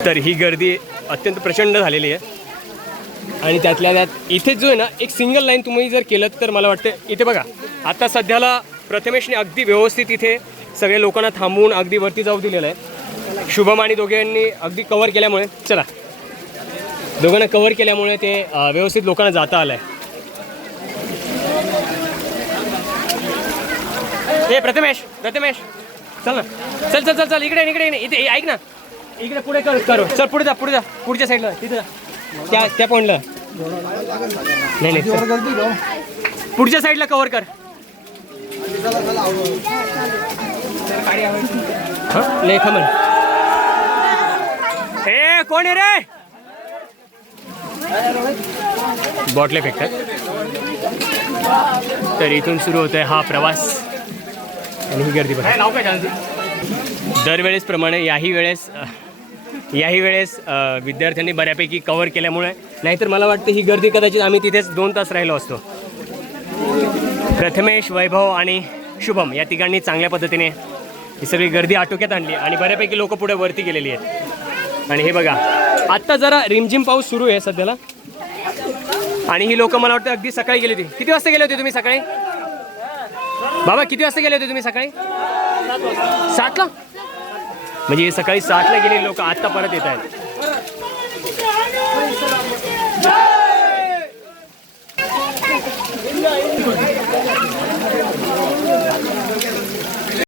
तर ही गर्दी अत्यंत प्रचंड झालेली आहे आणि त्यातल्या त्यात इथे जो आहे ना एक सिंगल लाईन तुम्ही जर केलं तर मला वाटतं इथे बघा आता सध्याला प्रथमेशने अगदी व्यवस्थित इथे सगळे लोकांना थांबवून अगदी वरती जाऊ दिलेलं आहे. शुभम आणि दोघांनी अगदी कव्हर केल्यामुळे चला दोघांना कव्हर केल्यामुळे ते व्यवस्थित लोकांना जाता आलं आहे. हे प्रथमेश चल ना चल चल चल चल इकडे इकडे इथे ऐक ना इकडे पुढे कर चल पुढे जा पुढच्या साईडला तिथे त्या पॉईंटला नाही पुढच्या साईडला कव्हर कर. नाही खमन हे कोण आहे रे बॉटले फेकतात. तर इथून सुरू होतोय हा प्रवास आणि ही गर्दी बघा. दरवेळेसप्रमाणे याही वेळेस विद्यार्थ्यांनी बऱ्यापैकी कव्हर केल्यामुळे नाहीतर मला वाटतं ही गर्दी कदाचित आम्ही तिथेच 2 तास राहिलो असतो. प्रथमेश वैभव आणि शुभम या तिघांनी चांगल्या पद्धतीने ही सगळी गर्दी आटोक्यात आणली आणि बऱ्यापैकी लोक पुढे वरती गेलेली आहेत. आणि हे बघा आत्ता जरा रिमझिम पाऊस सुरू आहे सध्याला आणि ही लोक मला वाटतं अगदी सकाळी गेली होती. किती वाजता गेले होते तुम्ही सकाळी बाबा किती वाजता गेले होते तुम्ही सकाळी 7ला म्हणजे सकाळी 7ला गेलेली लोक आत्ता परत येत आहेत.